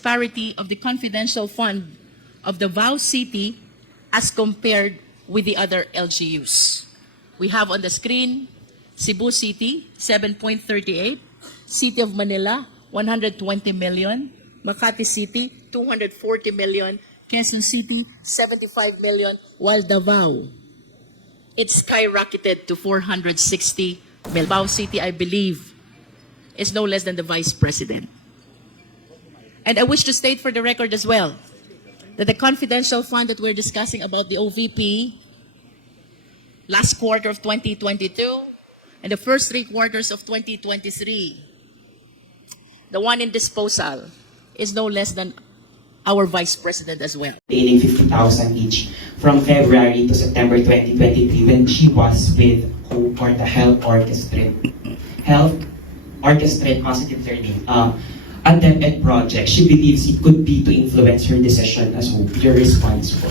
disparity of the confidential fund of Davao City as compared with the other LGUs. We have on the screen Cebu City, 7.38, City of Manila, 120 million, Makati City, 240 million, Quezon City, 75 million, while Davao, it skyrocketed to 460 million. Davao City, I believe, is no less than the Vice President. And I wish to state for the record as well that the confidential fund that we're discussing about the OVP last quarter of 2022 and the first 3 quarters of 2023, the one in disposal is no less than our Vice President as well. Paying 50,000 each from February to September 2023 when she was with Hope for the Health Orchestrate Positive Learning, a DepEd project. She believes it could be to influence her decision as Hope. Your response po?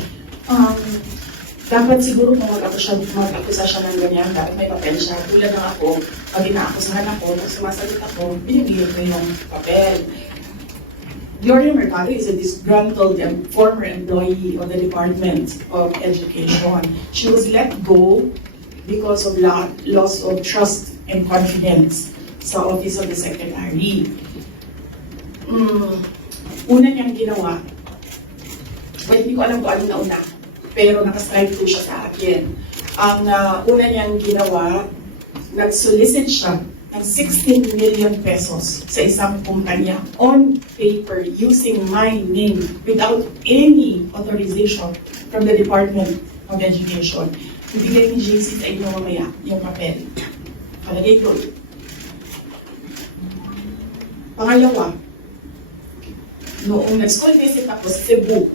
Dapat siguro kung mag-akusa siya ng ganyan, dapat may papel siya. Tulad ng ako, pag inaakusahan ako, pag sumasagot ako, binibigyan ko yung papel. Gloria Mercado is a disgruntled former employee of the Department of Education. She was let go because of loss of trust and confidence sa Office of the Secretary. Una niyang ginawa, well, hindi ko alam kung ano na una, pero nakastrike po siya sa akin. Ang una niyang ginawa, nag-solicit siya ng 16 million pesos sa isang kumpanya on paper using my name without any authorization from the Department of Education. Ibigay ni JC sa inyo mamaya yung papel. Kalagay ko. Pangalawa, noong nag-school visit ako sa Cebu,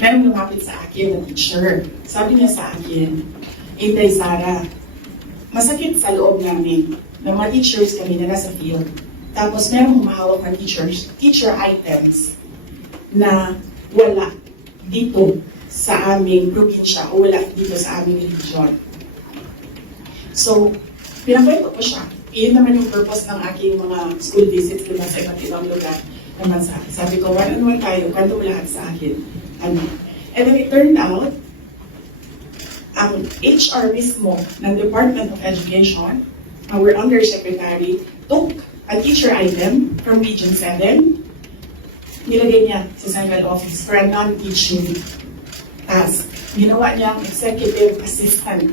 merong lumapit sa akin na teacher. Sabi niya sa akin, Inday Sara, masakit sa loob namin na mga teachers kami na nasa field. Tapos merong humahawak ng teacher items na wala dito sa aming probinsya o wala dito sa aming region. So, pinakwento ko siya. Iyon naman yung purpose ng aking mga school visits ko sa iba't ibang lugar naman sa akin. Sabi ko, one-on-one tayo, kwento mo lahat sa akin. And then it turned out, ang HR mismo ng Department of Education, our Undersecretary, took a teacher item from Region 7, nilagay niya sa central office for a non-teaching task. Ginawa niyang executive assistant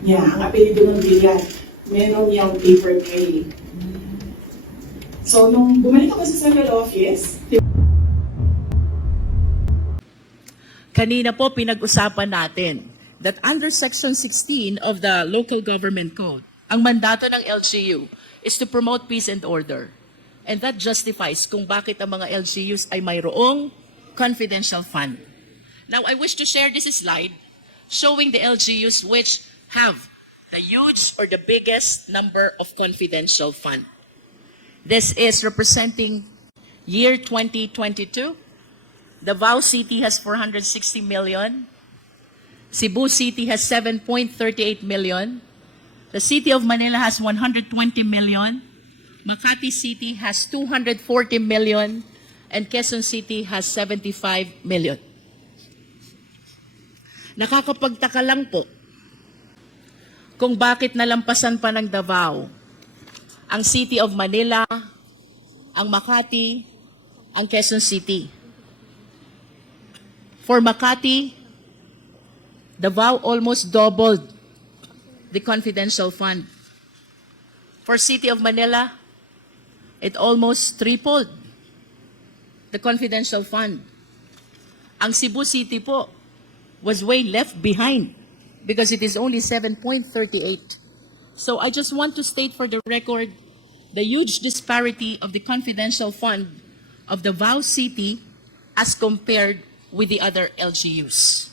niya. Ang apelido ng Villan, meron niyang paper trail. So, nung bumalik ako sa central office, kanina po pinag-usapan natin that under Section 16 of the Local Government Code, ang mandato ng LGU is to promote peace and order. And that justifies kung bakit ang mga LGUs ay mayroong confidential fund. Now, I wish to share this slide showing the LGUs which have the huge or the biggest number of confidential fund. This is representing year 2022. Davao City has 460 million. Cebu City has 7.38 million. The City of Manila has 120 million. Makati City has 240 million. And Quezon City has 75 million. Nakakapagtaka lang po kung bakit nalampasan pa ng Davao ang City of Manila, ang Makati, ang Quezon City. For Makati, Davao almost doubled the confidential fund. For City of Manila, it almost tripled the confidential fund. Ang Cebu City po was way left behind because it is only 7.38. So I just want to state for the record the huge disparity of the confidential fund of Davao City as compared with the other LGUs.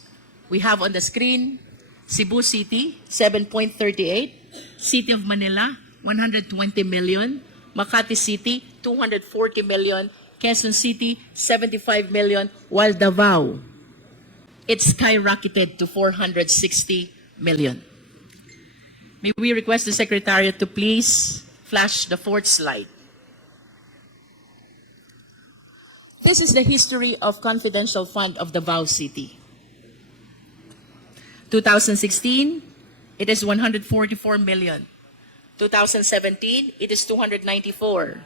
We have on the screen Cebu City, 7.38, City of Manila, 120 million, Makati City, 240 million, Quezon City, 75 million, while Davao, it skyrocketed to 460 million. May we request the Secretariat to please flash the 4th slide. This is the history of confidential fund of Davao City. 2016, it is 144 million. 2017, it is 294.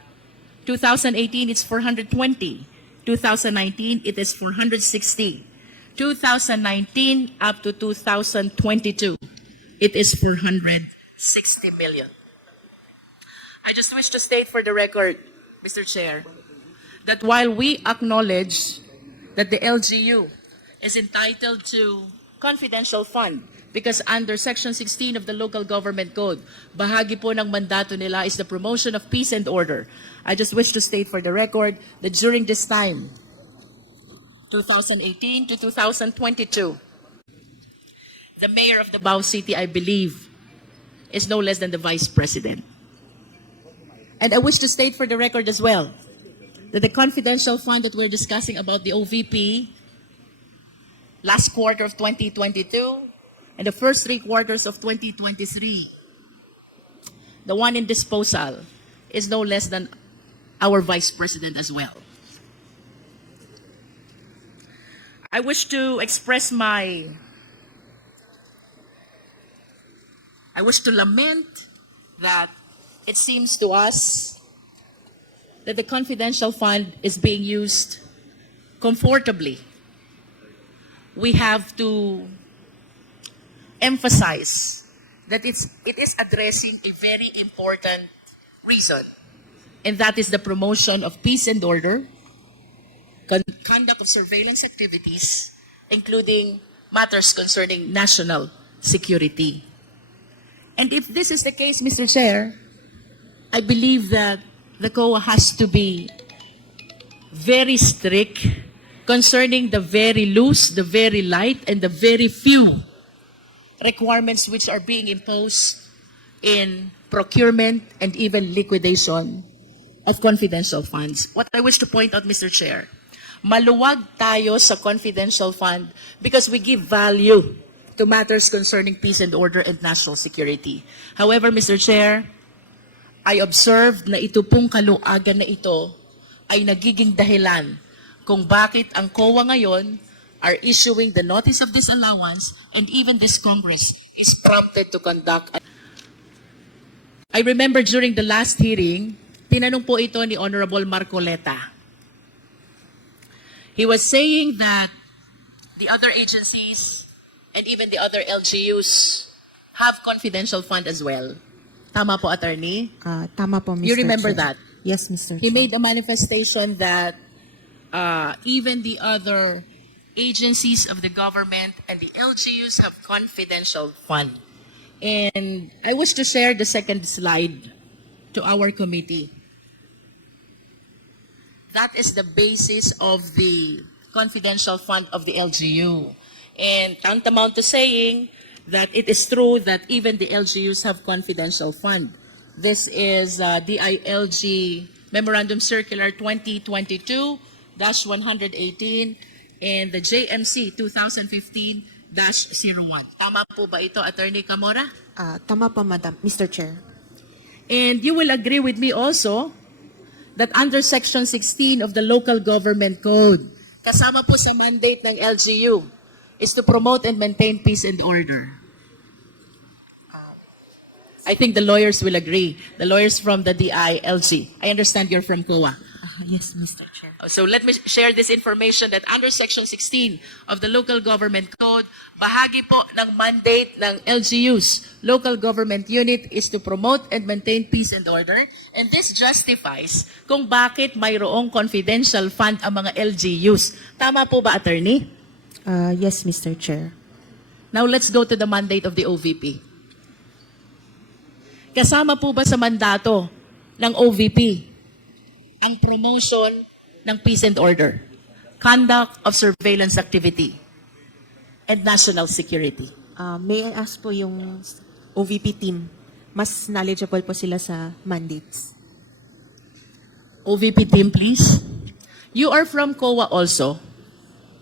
2018, it's 420. 2019, it is 460. 2019 up to 2022, it is 460 million. I just wish to state for the record, Mr. Chair, that while we acknowledge that the LGU is entitled to confidential fund because under Section 16 of the Local Government Code, bahagi po ng mandato nila is the promotion of peace and order. I just wish to state for the record that during this time, 2018 to 2022, the mayor of Davao City, I believe, is no less than the vice president. And I wish to state for the record as well that the confidential fund that we're discussing about the OVP last quarter of 2022 and the first 3 quarters of 2023, the one in disposal is no less than our vice president as well. I wish to express I wish to lament that it seems to us that the confidential fund is being used comfortably. We have to emphasize that it is addressing a very important reason, and that is the promotion of peace and order, conduct of surveillance activities, including matters concerning national security. And if this is the case, Mr. Chair, I believe that the COA has to be very strict concerning the very loose, the very light, and the very few requirements which are being imposed in procurement and even liquidation of confidential funds. What I wish to point out, Mr. Chair, maluwag tayo sa confidential fund because we give value to matters concerning peace and order and national security. However, Mr. Chair, I observed na ito pong kaluagan na ito ay nagiging dahilan kung bakit ang COA ngayon are issuing the notice of disallowance and even this Congress is prompted to conduct. I remember during the last hearing, tinanong po ito ni Honorable Marcoleta. He was saying that the other agencies and even the other LGUs have confidential fund as well. Tama po, Attorney? Tama po, Mr. You remember Chair. that? Yes, Mr. He Chair. made a manifestation that even the other agencies of the government and the LGUs have confidential fund. And I wish to share the second slide to our committee. That is the basis of the confidential fund of the LGU. And tantamount to saying that it is true that even the LGUs have confidential fund. This is DILG Memorandum Circular 2022-118 and the JMC 2015-01. Tama po ba ito, Attorney Camora? Tama po, Madam. Mr. Chair. And you will agree with me also that under Section 16 of the Local Government Code, kasama po sa mandate ng LGU is to promote and maintain peace and order. I think the lawyers will agree. The lawyers from the DILG. I understand you're from COA. Yes, Mr. Chair. So let me share this information that under Section 16 of the Local Government Code, bahagi po ng mandate ng LGUs, Local Government Unit, is to promote and maintain peace and order. And this justifies kung bakit mayroong confidential fund ang mga LGUs. Tama po ba, Attorney? Yes, Mr. Chair. Now let's go to the mandate of the OVP. Kasama po ba sa mandato ng OVP ang promotion ng peace and order, conduct of surveillance activity, and national security? May I ask po yung OVP team, mas knowledgeable po sila sa mandates. OVP team, please. You are from COA also,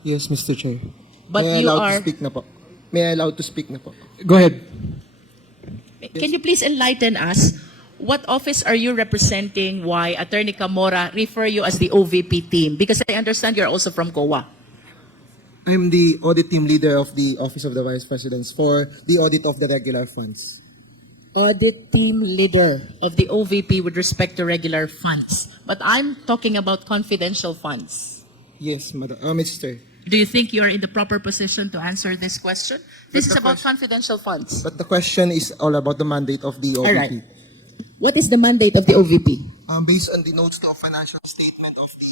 Yes, Mr. Chair. but May I you allowed are... to speak na po? May I allowed to speak na po? Go ahead. Can you please enlighten us, what office are you representing? Why Attorney Camora refer you as the OVP team? Because I understand you're also from COA. I'm the audit team leader of the Office of the Vice Presidents for the audit of the regular funds. Audit team leader of the OVP with respect to regular funds. But I'm talking about confidential funds. Yes, Madam. Mr. Do you think you're in the proper position to answer this question? This is about confidential funds. But the question is all about the mandate of the OVP. All right. What is the mandate of the OVP? Based on the notes to a financial statement of the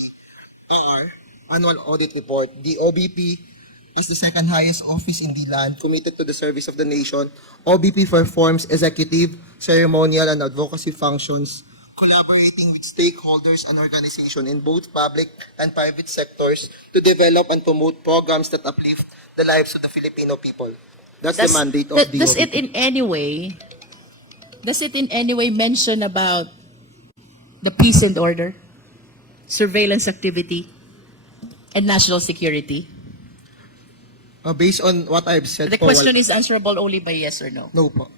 OR, annual audit report, the OVP, as the second highest office in the land committed to the service of the nation, OVP performs executive, ceremonial, and advocacy functions, collaborating with stakeholders and organizations in both public and private sectors to develop and promote programs that uplift the lives of the Filipino people. That's the mandate of the Does OVP. it in any way mention about the peace and order, surveillance activity, and national security? Based on what I've said The po, question is answerable only by yes or no. no po.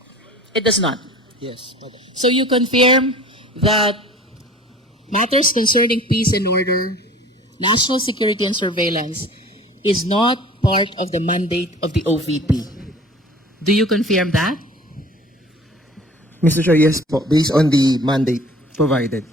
It does not. Yes, Madam. So you confirm that matters concerning peace and order, national security and surveillance is not part of the mandate of the OVP. Do you confirm that? Mr. Chair, yes po, based on the mandate provided.